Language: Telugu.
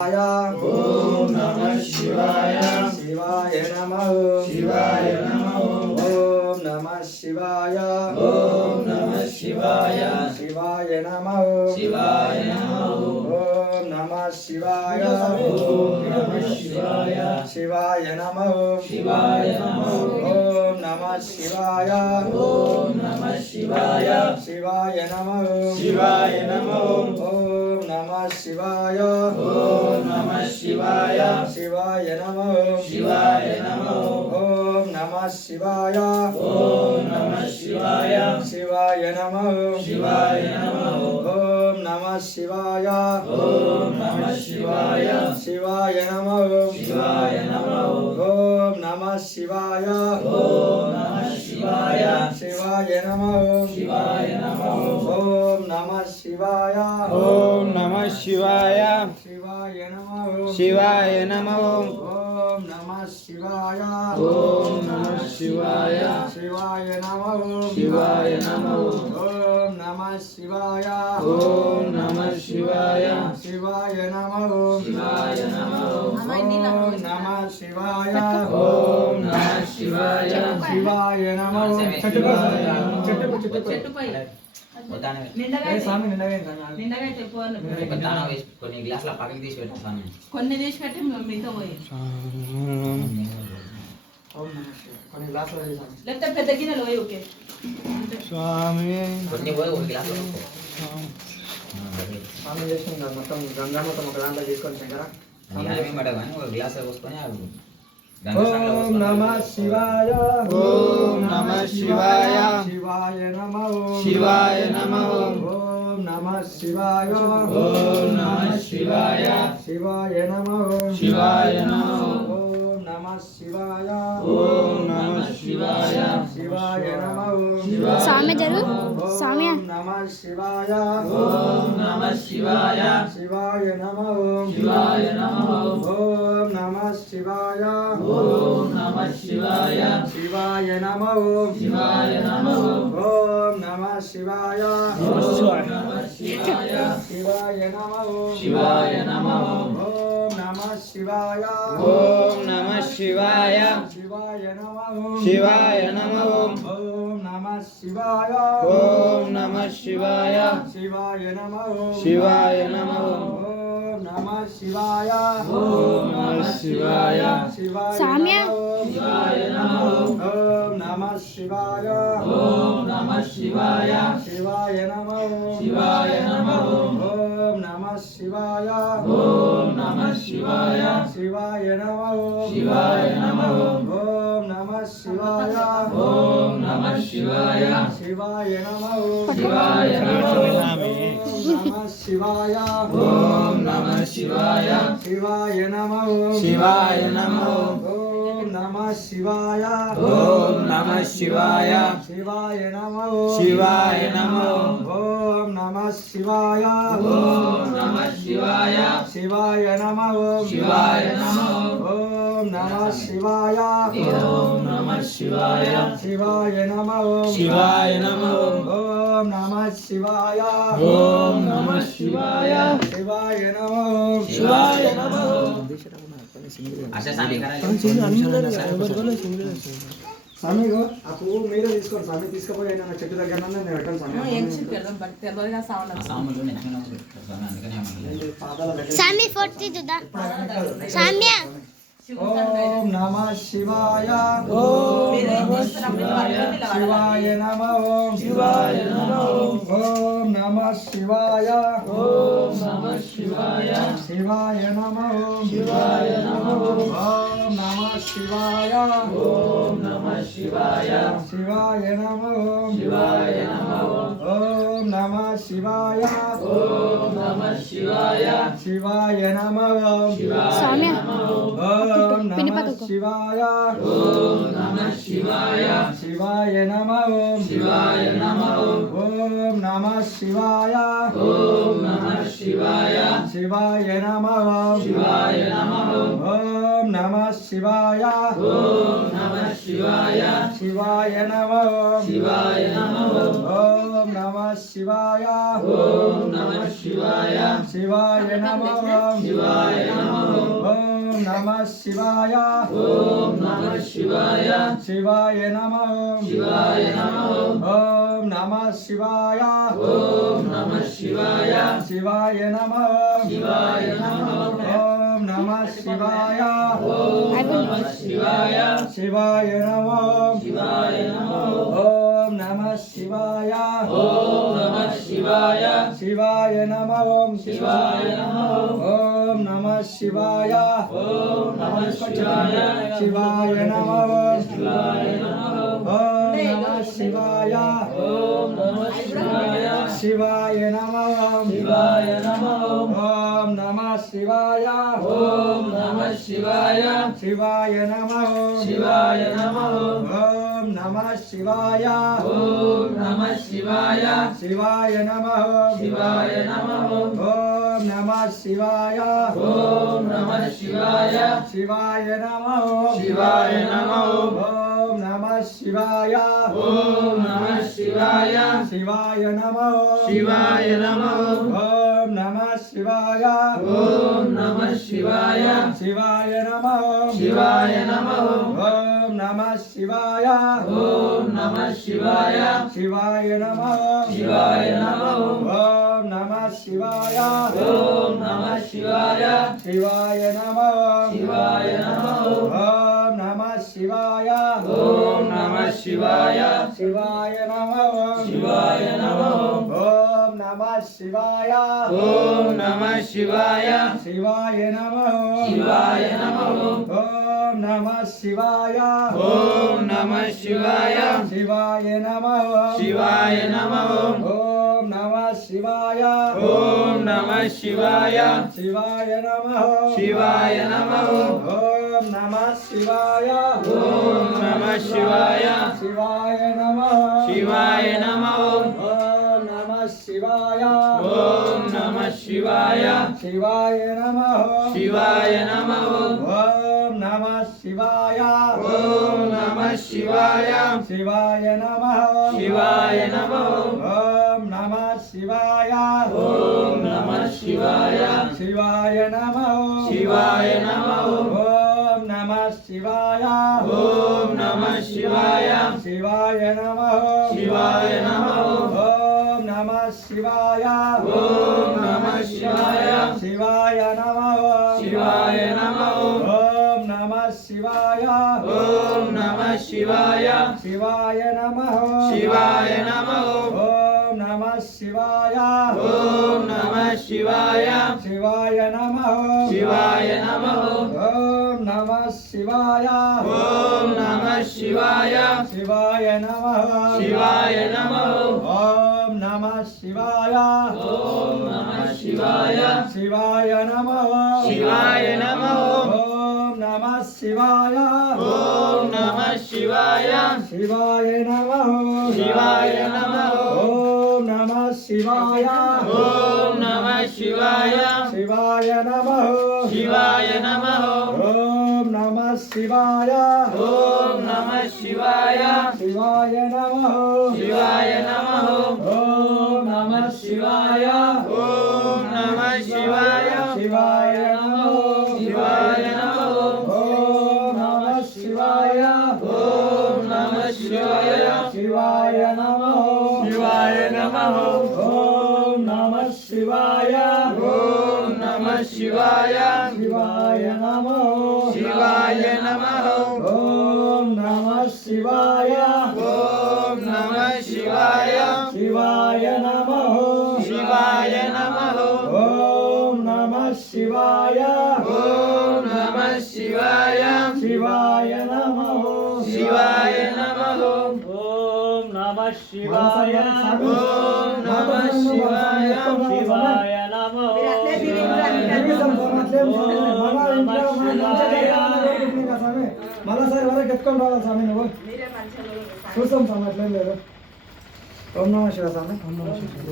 ओम नमः शिवाय शिवाय नमः शिवाय नमः ओम नमः शिवाय ओम नमः शिवाय शिवाय नमः शिवाय नमः ओम नमः शिवाय ओम नमः शिवाय शिवाय नमः शिवाय नमः ओम नमः शिवाय ओम नमः शिवाय शिवाय नमः शिवाय नमः ओम नमः शिवाय ओम नमः शिवाय शिवाय नमः शिवाय नमः ओम नमः शिवाय ओम नमः शिवाय शिवाय नमः शिवाय नमः ओम नमः शिवाय ओम नमः शिवाय शिवाय नमः शिवाय नमः ओम नमः शिवाय ओम नमः शिवाय शिवाय नमः शिवाय नमः ओम नमः शिवाय ओम नमः शिवाय शिवाय नमः शिवाय नमः ओम नमः शिवाय ओम नमः शिवाय शिवाय नमः शिवाय नमः ओम नमः शिवाय ओम नमः शिवाय शिवाय नमः शिवाय नमः ओम नमः शिवाय ओम नमः शिवाय शिवाय नमः కొన్ని గ్లాసుల పక్కకి తీసి పెట్టాను కొన్ని తీసి పెట్టి మీతో పోయి లేకపోతే పెద్ద గిన్నెలు పోయి ఓకే స్వామి కొన్ని పోయి ఒక గ్లాస్ స్వామి చేసిన మొత్తం గంగా మొత్తం ఒక దాంట్లో తీసుకొని శంకర కానీ ఒక గ్లాస్ పోసుకొని ఓం నమః శివాయ ఓం నమః శివాయ శివాయ నమః శివాయ నమః ఓం నమః శివాయ ఓం నమః శివాయ శివాయ నమః శివాయ నమః ఓం నమః శివాయ ఓం నమః శివాయ శివాయ నమః సామె జరు సామ్య ఓం నమః శివాయ ఓం నమః శివాయ శివాయ నమః శివాయ నమః ఓం నమః శివాయ ఓం నమః శివాయ శివాయ నమః శివాయ నమః ఓం నమః శివాయ ఓం నమః శివాయ శివాయ నమః శివాయ నమః ఓం నమః శివాయ ఓం నమః శివాయ శివాయ నమః శివాయ నమః ఓం నమః శివాయ ఓం నమః శివాయ శివాయ నమః శివాయ నమః ఓం నమః శివాయ ఓం నమః శివాయ శివాయ సామ్య శివాయ నమః ఓం నమః శివాయ ఓం నమః శివాయ శివాయ నమః శివాయ నమః ఓం నమః శివాయ ఓం నమః శివాయ శివాయ నమః శివాయ నమః ఓం నమః శివాయ ఓం నమః శివాయ శివాయ నమః శివాయ నమః నమః శివాయ ఓం నమః శివాయ శివాయ నమః శివాయ నమః ఓం నమః శివాయ ఓం నమః శివాయ శివాయ నమః శివాయ నమః ఓం నమః శివాయ ఓం నమః శివాయ శివాయ నమః శివాయ నమః ఓం నమః శివాయ ఓం నమః శివాయ శివాయ నమః శివాయ నమః ఓం నమః శివాయ ఓం నమః శివాయ శివాయ నమః శివాయ నమః స్వామిగో ఆ పువ్వు మీరే తీసుకోండి స్వామి తీసుకుపోయి నా చెట్టు దగ్గర నేను పెట్టాను స్వామి సామ్య ఫోర్త్ చూద్దాం సామ్య ఓం నమః శివాయ ఓం శివాయ నమః శివాయ నమః ఓం నమః శివాయ ఓం నమః శివాయ శివాయ నమః శివాయ నమః ఓం నమః శివాయ ఓం నమః శివాయ శివాయ నమః శివాయ నమః ఓం నమః శివాయ ఓం నమః శివాయ శివాయ నమః సామ్య ఓం నమః శివాయ ఓం నమః శివాయ శివాయ నమః శివాయ నమః ఓం నమః శివాయ ఓం నమః శివాయ శివాయ నమః శివాయ నమః ఓం నమః శివాయ ఓం నమః శివాయ శివాయ నమః శివాయ నమః ఓం నమః శివాయ ఓం నమః శివాయ శివాయ నమః శివాయ నమః ఓం నమః శివాయ ఓం నమః శివాయ శివాయ నమః శివాయ నమః ఓం నమః శివాయ ఓం నమః శివాయ శివాయ నమః శివాయ నమః ఓం నమః శివాయ ఓం నమః శివాయ శివాయ నమః శివాయ నమః ఓం నమః శివాయ ఓం నమః శివాయ శివాయ నమః శివాయ నమః ఓం నమః శివాయ ఓం నమః శివాయ శివాయ నమః శివాయ నమః ఓం నమః శివాయ ఓం నమః శివాయ శివాయ నమః శివాయ నమః ఓం నమః శివాయ ఓం నమః శివాయ శివాయ నమః శివాయ నమః ఓం నమః శివాయ ఓం నమః శివాయ శివాయ నమః శివాయ నమః ఓం నమః శివాయ ఓం నమః శివాయ శివాయ నమః శివాయ నమః ఓం నమః శివాయ ఓం నమః శివాయ శివాయ నమః శివాయ నమః ఓం నమః శివాయ ఓం నమః శివాయ శివాయ నమః శివాయ నమః ఓం నమః శివాయ ఓం నమః శివాయ శివాయ నమః శివాయ నమః ఓం నమః శివాయ ఓం నమః శివాయ శివాయ నమః శివాయ నమః ఓం నమః శివాయ ఓం నమః శివాయ శివాయ నమః శివాయ నమః ఓం నమః శివాయ ఓం నమః శివాయ శివాయ నమః శివాయ నమః ఓం నమః శివాయ ఓం నమః శివాయ శివాయ నమః శివాయ నమః ఓం నమః శివాయ ఓం నమః శివాయ శివాయ నమః శివాయ నమః ఓం నమః శివాయ ఓం నమః శివాయ శివాయ నమః శివాయ నమః ఓం నమః శివాయ ఓం నమః శివాయ శివాయ నమః శివాయ నమః ఓం నమః శివాయ ఓం నమః శివాయ శివాయ నమః శివాయ నమః ఓం నమః శివాయ ఓం నమః శివాయ శివాయ నమః శివాయ నమః ఓం నమః శివాయ ఓం నమః శివాయ శివాయ నమః శివాయ నమః ఓం నమః శివాయ ఓం నమః శివాయ శివాయ నమః శివాయ నమః ఓం నమః శివాయ ఓం నమః శివాయ శివాయ నమః శివాయ నమః ఓం నమః శివాయ ఓం నమః శివాయ శివాయ నమః శివాయ నమః ఓం నమః శివాయ ఓం నమః శివాయ శివాయ నమః శివాయ నమః ఓం నమః శివాయ ఓం నమః శివాయ శివాయ నమః శివాయ నమః ఓం నమః శివాయ ఓం నమః శివాయ శివాయ నమః శివాయ నమః ఓం నమః శివాయ ఓం నమః శివాయ శివాయ నమః శివాయ నమః ఓం నమః శివాయ ఓం నమః శివాయ శివాయ నమః శివాయ నమః ఓం నమః శివాయ ఓం నమః శివాయ శివాయ నమః శివాయ నమః ఓం నమః శివాయ ఓం నమః శివాయ శివాయ నమః శివాయ నమః ఓం నమః శివాయ ఓం నమః శివాయ శివాయ నమః శివాయ నమః ఓం నమః శివాయ ఓం నమః శివాయ శివాయ నమః శివాయ నమః ఓం నమః శివాయ ఓం నమః శివాయ శివాయ నమః శివాయ నమః ఓం నమః శివాయ ఓం నమః శివాయ శివాయ నమః మళ్ళా సరే వరకు ఎత్తుకొని రావాలి స్వామి నువ్వు చూస్తాం స్వామి అట్లేం లేదు ఓం నమః శివాయ స్వామి ఓం నమః శివాయ